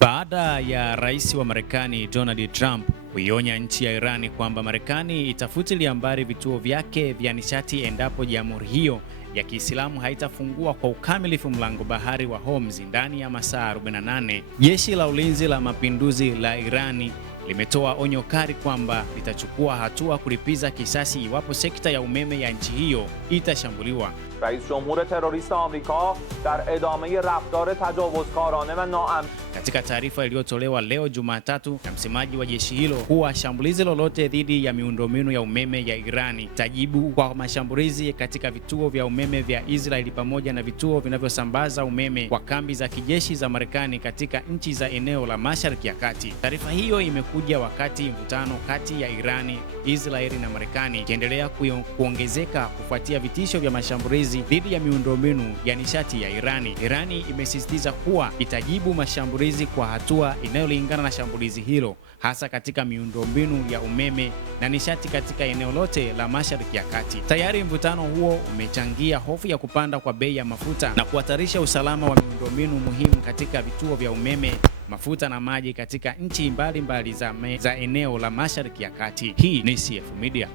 Baada ya rais wa Marekani Donald Trump kuionya nchi ya Irani kwamba Marekani itafutilia mbali vituo vyake vya nishati endapo jamhuri hiyo ya Kiislamu haitafungua kwa ukamilifu mlango bahari wa Hormuz ndani ya masaa 48, jeshi la ulinzi la mapinduzi la Irani limetoa onyo kali kwamba litachukua hatua kulipiza kisasi iwapo sekta ya umeme ya nchi hiyo itashambuliwa. Rais Jumhur terrorist Amerika dar edame raftar tajawuzkarane wa naamn. Katika taarifa iliyotolewa leo Jumatatu na msemaji wa jeshi hilo kuwa shambulizi lolote dhidi ya miundombinu ya umeme ya Irani tajibu kwa mashambulizi katika vituo vya umeme vya Israeli pamoja na vituo vinavyosambaza umeme kwa kambi za kijeshi za Marekani katika nchi za eneo la Mashariki ya Kati. Taarifa hiyo imekuja wakati mvutano kati ya Irani, Israeli na Marekani ikiendelea kuongezeka kufuatia vitisho vya mashambulizi dhidi ya miundombinu ya nishati ya Irani. Irani imesisitiza kuwa itajibu mashambulizi kwa hatua inayolingana na shambulizi hilo, hasa katika miundombinu ya umeme na nishati katika eneo lote la Mashariki ya Kati. Tayari mvutano huo umechangia hofu ya kupanda kwa bei ya mafuta na kuhatarisha usalama wa miundombinu muhimu katika vituo vya umeme, mafuta na maji katika nchi mbalimbali za eneo la Mashariki ya Kati. Hii ni CF Media.